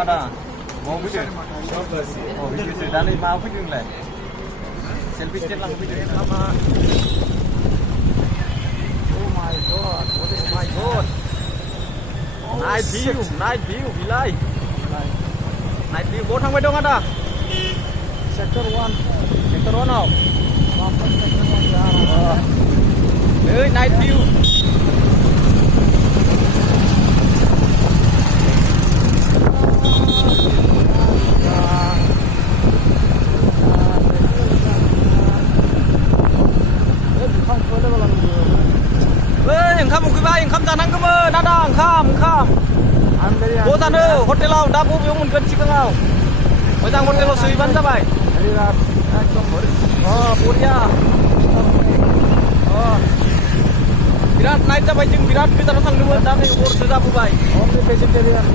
ada. Mau video? Oh video sih. Dan mau video nggak? Selfie stick lang video sama. Oh my god, oh my god. Night view, Bilai. Night view, bố thằng bên đông ada. Sector 1 nào. Đây, night view. Engkam ukibay, engkam janang kemen, ada engkam. Bố sana hotelau, दा बबेयाव मोनगोन सिगाङाव मोजां हटेलाव सोहैबानो जाबाय बरिया बिराद night जाबाय जों बिराद गोजानाव थांदोंमोन दा नै हरसो जाबोबाय भेजिटेरियान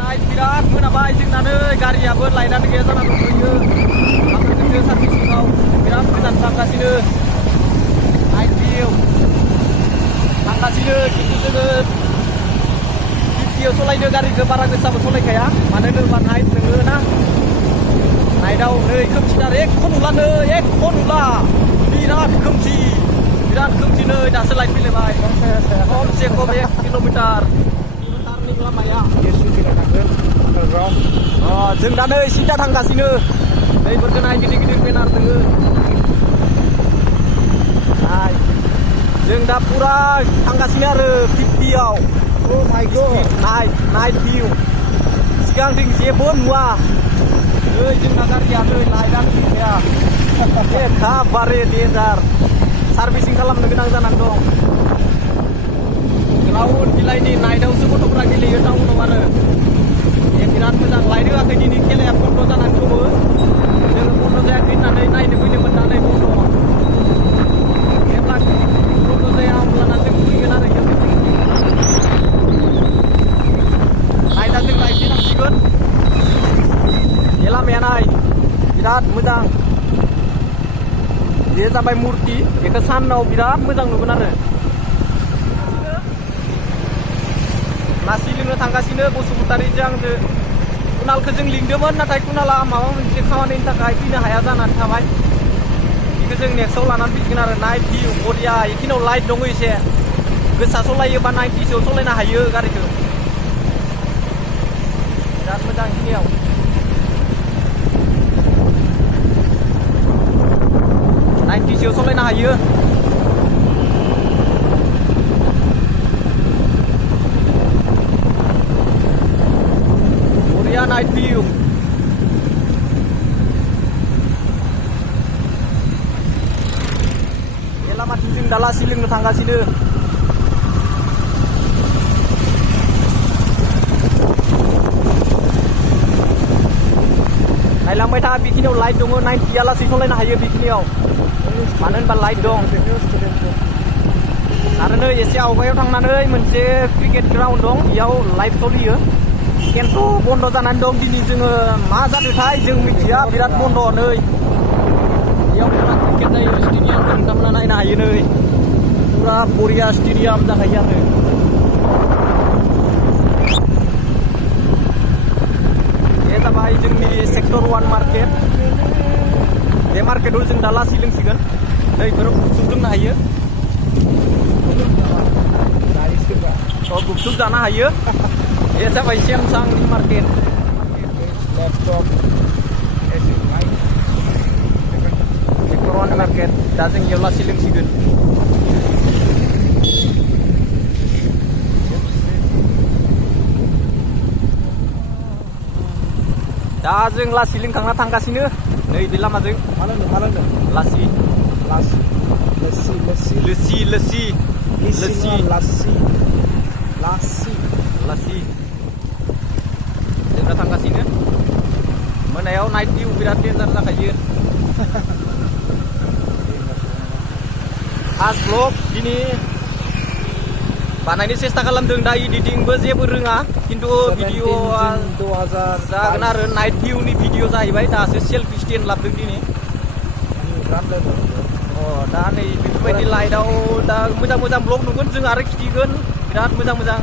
नाइट बिराद मोनाबाय जोंना नै गारियाबो लाइटआनो गैया जाना दंथ'यो जोंनो सार्भिसिङाव बिराद गोजान थांगासिनो नाइट भिउ थांगासिनो खिन्थु जोङो 50आव सलायनो गारिखौ बारा गोसाबो सलायखाया मानो होनोबा नाइट नोङो ना नाइटआव नै खोमसिथार एख' नुला बिराद खोमसि नै दासो लाइट फैलायबाय खमसे खम 1 किल'मिटारनि लामाया जों दा नै सिदा थांगासिनो नैफोरखौ नाय गिदिर बेनार दोङो जों दा पुरा थांगासिनो आरो 50आव नाइट भिउ सिगांथिं जेबो नुवा नै जोंना गारिया नै लाइटआनो गैखाया एखेबारे डेन्जार सार्भिसिं खालामनो गोनां जानानै दं क्लाउड बिलाइनि नाइटआवसो गथ'फ्रा गेलेयो टाउनाव आरो बिराद मोजां लाइट होआखै दिनै खेलाया बन्द' जानानै दङ जोङो बन्द' जायाखै होननानै नायनो फैदोंमोन दा नै बन्द' जेब्ला बन्द' जाया अब्लाना जों फैगोन आरो नाइटआ जों लाइटनि थांसिगोन बे लामाया नाय बिराद मोजां बे जाबाय मुर्ति बेखौ सानाव बिराद मोजां नुगोन आरो लासै लोंनो थांगासिनो बसुमतारीजों आंजों कुनालखौ जों लिंदोंमोन नाथाय कुनाला माबा मोनसे खामानिनि थाखाय फैनो हाया जानानै थाबाय बेखौ जों नेक्स्टआव लानानै फैगोन आरो नाइट भिउ बरिया बेखिनियाव लाइट दङ एसे गोसा सलायोबा 90सोआव सलायनो हायो गारिखौ बिराद मोजां बेखिनियाव सोआव सलायनो हायो बरिया नाइट भिउ बे लामाथिं जों दा लासै लोंनो थांगासिनो नायलांबाय था बेखिनियाव लाइट दङ 90आ लासै सलायनो हायो बेखिनियाव मानो होनबा लाइट दं आरो नै एसे आवगायाव थांनानै मोनसे क्रिकेट ग्राउन्ड दं बेयाव लाइट सलियो खिन्थु बन्द' जानानै दं दिनै जोङो मा जादोंथाय जों मिथिया बिराद बन्द' नै बेयाव क्रिकेट जायो स्टेडियामखौ नोंथांमोना नायनो हायो नै पुरा बरिया स्टेडियाम जाखायो आरो बे जाबाय जोंनि सेक्टर 1 मार्केट बे मार्केटआव जों दा लासै लोंसिगोन दैफोराव गुपसुप लोंनो हायो गुपसुप जानो हायो बे जाबाय सेमसांनि मार्केट सेक्टर 1 मार्केट दा जों बेयाव लासै लोंसिगोन दा जों लासै लोंखांना थांगासिनो नै बे लामाजों मा लोंदों लासि जों थांगासिनो मोनायाव नाइट भिउ बिराद डेन्जार जाखायो फार्स्ट ब्लग दिनै बानायनो सेस्था खालामदों दा एडिटिंबो जेबो रोङा खिन्थु भिडिअआ जागोन आरो नाइट भिउनि भिडिअ जाहैबाय दासो सेल्फि स्टेन्ड लाबोदों दिनै दा नै बेफोरबायदि लाइटआव दा मोजां ब्लग नुगोन जों आरो खिथिगोन बिराद मोजां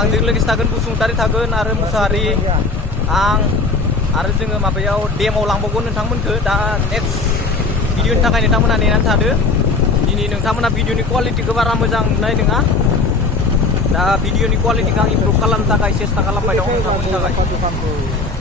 आंजों लोगोसे थागोन बसुमतारी थागोन आरो मुसाहारि आं आरो जोङो माबायाव डेमाव लांबावगोन नोंथांमोनखौ दा नेक्स्ट भिडिअनि थाखाय नोंथांमोना नेनानै थादो दिनै नोंथांमोना भिडिअनि क्वालिटिखौ बारा मोजां नुनाय नङा दा भिडिअनि क्वालिटिखौ आं इमप्रुभ खालामनो थाखाय सेस्था खालामबाय दं नोंथांमोननि थाखाय